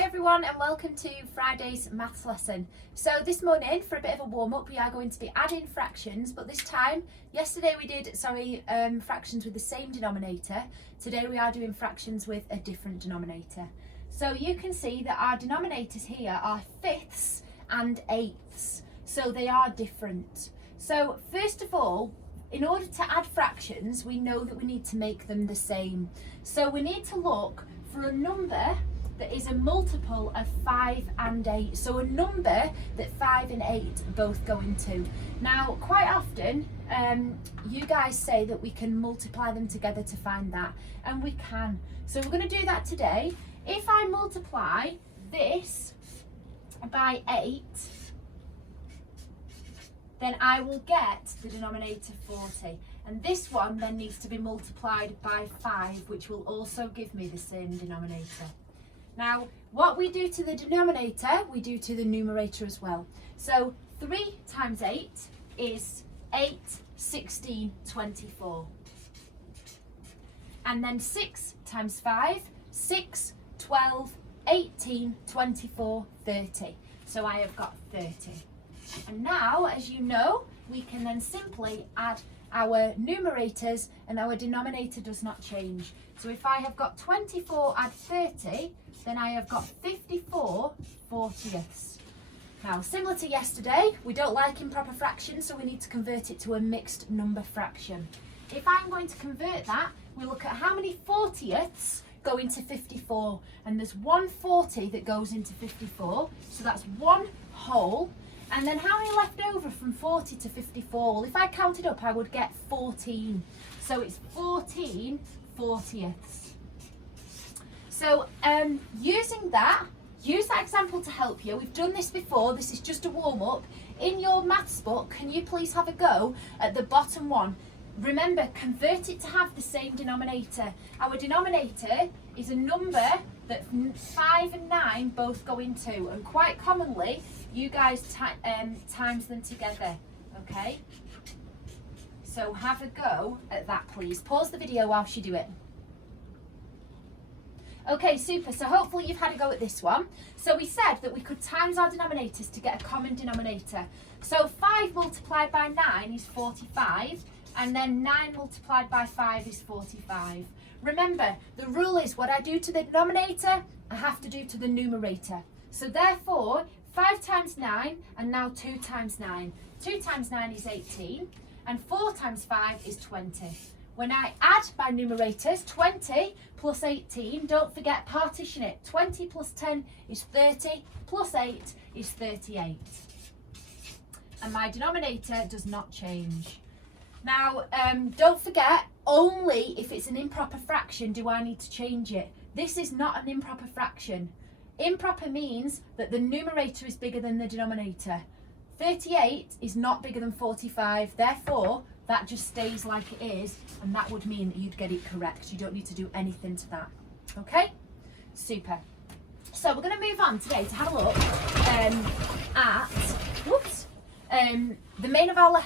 Hi everyone and welcome to Friday's maths lesson. So this morning, for a bit of a warm-up, we are going to be adding fractions, but this time, yesterday we did fractions with the same denominator. Today we are doing fractions with a different denominator. So you can see that our denominators here are fifths and eighths, so they are different. So first of all, in order to add fractions, we know that we need to make them the same. So we need to look for a number that is a multiple of 5 and 8. So a number that 5 and 8 both go into. Now, quite often, you guys say that we can multiply them together to find that, and we can. So we're going to do that today. If I multiply this by 8, then I will get the denominator 40. And this one then needs to be multiplied by 5, which will also give me the same denominator. Now, what we do to the denominator, we do to the numerator as well. So 3 times 8 is 8, 16, 24. And then 6 times 5, 6, 12, 18, 24, 30. So I have got 30. And now, as you know, we can then simply add our numerators and our denominator does not change. So if I have got 24 add 30, then I have got 54 40ths. Now, similar to yesterday, we don't like improper fractions, so we need to convert it to a mixed number fraction. If I'm going to convert that, we look at how many 40ths go into 54, and there's 1 40 that goes into 54, so that's 1 whole. And then how many left over from 40 to 54? Well, if I counted up, I would get 14. So it's 14 40ths. So use that example to help you. We've done this before. This is just a warm-up. In your maths book, can you please have a go at the bottom one? Remember, convert it to have the same denominator. Our denominator is a number that 5 and 9 both go into, and quite commonly you guys times them together, okay? So have a go at that, please. Pause the video whilst you do it. Okay, super. So hopefully you've had a go at this one. So we said that we could times our denominators to get a common denominator. So 5 multiplied by 9 is 45, and then 9 multiplied by 5 is 45. Remember, the rule is what I do to the denominator, I have to do to the numerator. So therefore, 5 times 9, and now 2 times 9. 2 times 9 is 18, and 4 times 5 is 20. When I add my numerators, 20 plus 18, don't forget partition it. 20 plus 10 is 30, plus 8 is 38. And my denominator does not change. Now, don't forget, only if it's an improper fraction do I need to change it. This is not an improper fraction. Improper means that the numerator is bigger than the denominator. 38 is not bigger than 45, therefore that just stays like it is, and that would mean that you'd get it correct. You don't need to do anything to that. Okay? Super. So we're going to move on today to have a look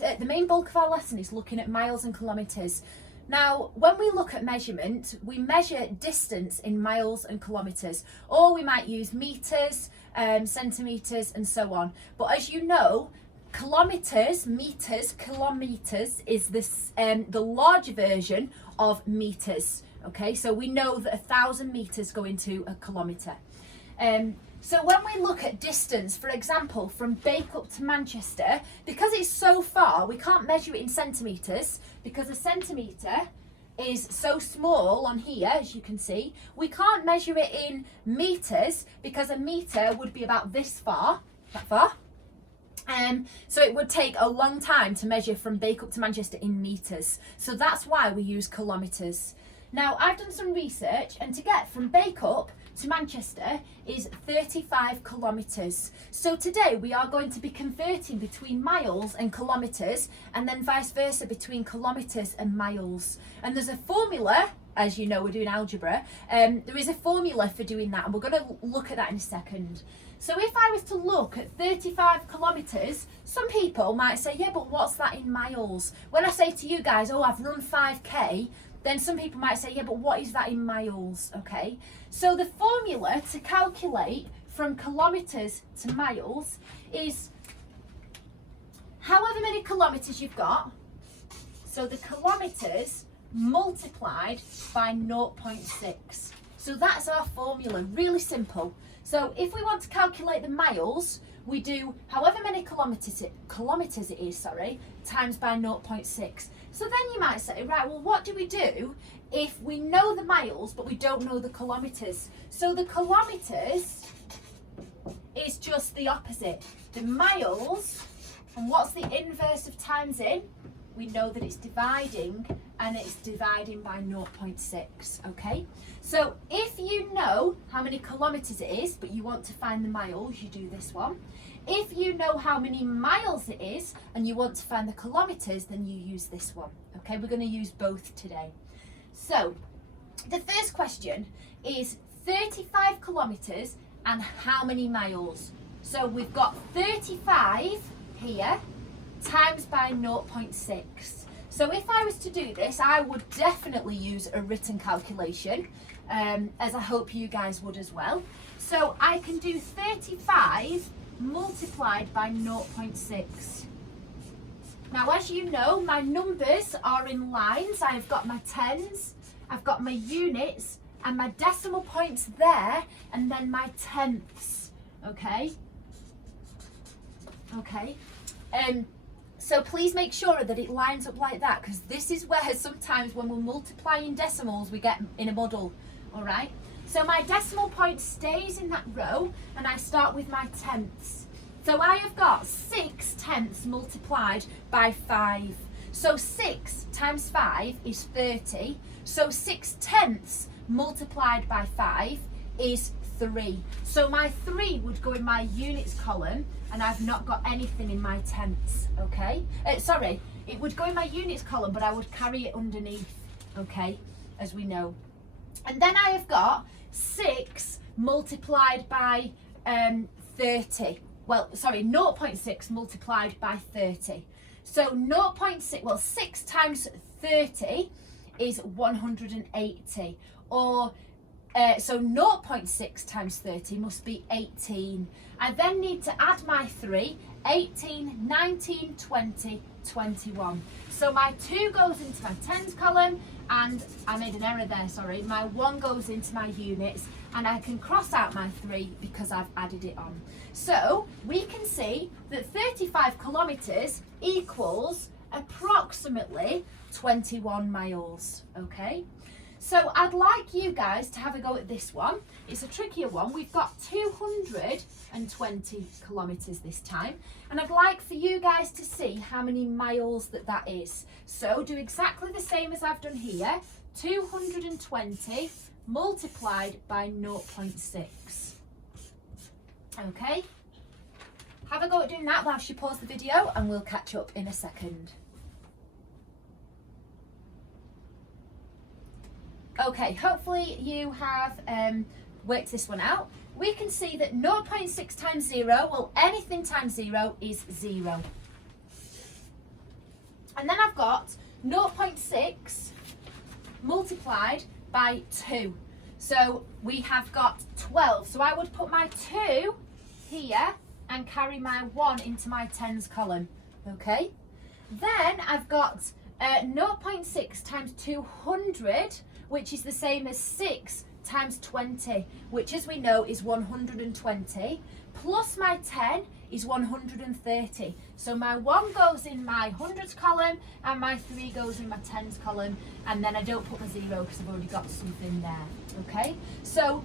at the main bulk of our lesson is looking at miles and kilometres. Now, when we look at measurement, we measure distance in miles and kilometres, or we might use metres, centimetres, and so on. But as you know, kilometres, meters, kilometres is this the larger version of metres. Okay, so we know that 1,000 metres go into a kilometre. So when we look at distance, for example, from Bacup to Manchester, because it's so far, we can't measure it in centimetres, because a centimetre is so small on here, as you can see. We can't measure it in metres, because a metre would be about this far, that far. So it would take a long time to measure from Bacup to Manchester in metres. So that's why we use kilometres. Now, I've done some research, and to get from Bacup to Manchester is 35 kilometres. So today we are going to be converting between miles and kilometres, and then vice versa between kilometres and miles. And there's a formula, as you know, we're doing algebra. There is a formula for doing that, and we're going to look at that in a second. So if I was to look at 35 kilometres, some people might say, yeah, but what's that in miles? When I say to you guys, oh, I've run 5k, then some people might say, yeah, but what is that in miles? Okay, so the formula to calculate from kilometres to miles is however many kilometres you've got, so the kilometres multiplied by 0.6. So that's our formula, really simple. So if we want to calculate the miles, we do however many kilometres it is, times by 0.6. So then you might say, right, well, what do we do if we know the miles, but we don't know the kilometres? So the kilometres is just the opposite. The miles, and what's the inverse of times in? We know that it's dividing, and it's dividing by 0.6, okay? So if you know how many kilometres it is, but you want to find the miles, you do this one. If you know how many miles it is, and you want to find the kilometres, then you use this one, okay? We're going to use both today. So the first question is 35 kilometres and how many miles? So we've got 35 here, times by 0.6. So if I was to do this, I would definitely use a written calculation, as I hope you guys would as well. So I can do 35 multiplied by 0.6. Now, as you know, my numbers are in lines. I've got my tens, I've got my units, and my decimal points there, and then my tenths, okay? Okay. So please make sure that it lines up like that, because this is where sometimes when we're multiplying decimals we get in a muddle, all right? So my decimal point stays in that row, and I start with my tenths. So I have got 6 tenths multiplied by 5. So 6 times 5 is 30. So 6 tenths multiplied by 5 is 3. So my 3 would go in my units column, and I've not got anything in my tenths, okay? Sorry, it would go in my units column, but I would carry it underneath, okay, as we know. And then I have got 6 multiplied by 30. Well, sorry, 0.6 multiplied by 30. So 0.6, well, 6 times 30 is 180, or so 0.6 times 30 must be 18. I then need to add my 3, 18, 19, 20, 21. So my 2 goes into my tens column, and I made an error there, sorry. My 1 goes into my units, and I can cross out my 3 because I've added it on. So we can see that 35 kilometres equals approximately 21 miles, okay? So I'd like you guys to have a go at this one. It's a trickier one. We've got 220 kilometres this time, and I'd like for you guys to see how many miles that is. So do exactly the same as I've done here. 220 multiplied by 0.6. Okay? Have a go at doing that whilst you pause the video, and we'll catch up in a second. Okay, hopefully you have worked this one out. We can see that 0.6 times 0, well, anything times 0 is 0. And then I've got 0.6 multiplied by 2. So we have got 12. So I would put my 2 here and carry my 1 into my tens column. Okay? Then I've got 0.6 times 200, which is the same as 6 times 20, which as we know is 120, plus my 10 is 130. So my 1 goes in my hundreds column, and my 3 goes in my tens column, and then I don't put my 0 because I've already got something there, okay? So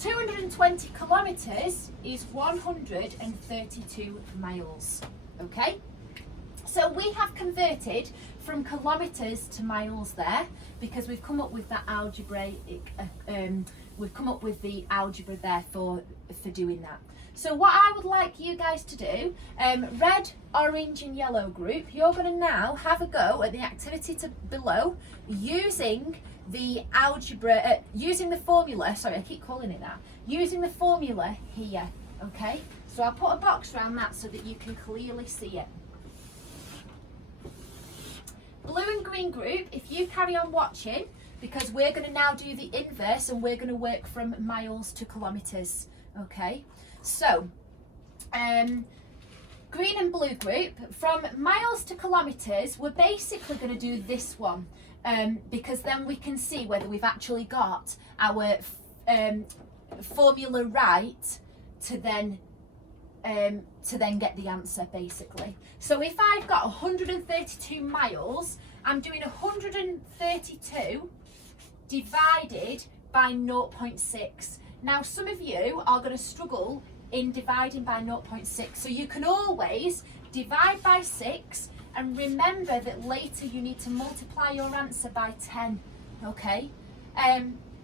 220 kilometres is 132 miles, okay? So we have converted from kilometres to miles there, because we've come up with that algebraic, we've come up with the algebra there for doing that. So what I would like you guys to do, red, orange and yellow group, you're going to now have a go at the activity below using the algebra, using the formula, sorry I keep calling it that, using the formula here, okay? So I'll put a box around that so that you can clearly see it. blue and green group, if you carry on watching, because we're going to now do the inverse and we're going to work from miles to kilometres. Okay, so green and blue group, from miles to kilometres, we're basically going to do this one, because then we can see whether we've actually got our formula right to then get the answer, basically. So if I've got 132 miles, I'm doing 132 divided by 0.6. Now, some of you are going to struggle in dividing by 0.6, so you can always divide by 6 and remember that later you need to multiply your answer by 10. Okay,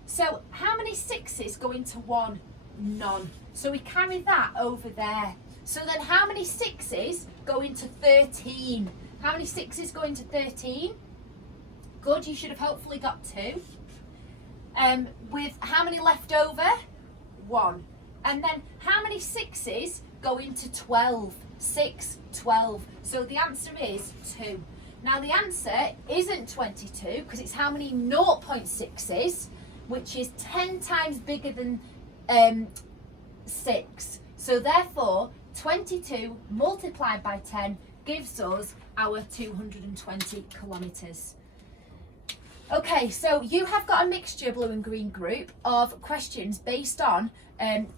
so how many 6s go into 1? None. So we carry that over there. So then how many 6s go into 13? How many 6s go into 13? Good, you should have hopefully got 2. With how many left over? 1. And then how many 6s go into 12? 6, 12. So the answer is 2. Now the answer isn't 22 because it's how many 0.6s, which is 10 times bigger than 6. So therefore 22 multiplied by 10 gives us our 220 kilometres. Okay, so you have got a mixture, blue and green group, of questions based on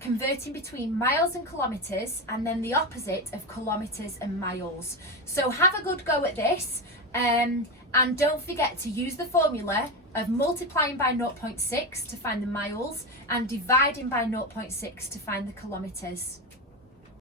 converting between miles and kilometres, and then the opposite of kilometres and miles. So have a good go at this, and don't forget to use the formula of multiplying by 0.6 to find the miles and dividing by 0.6 to find the kilometres.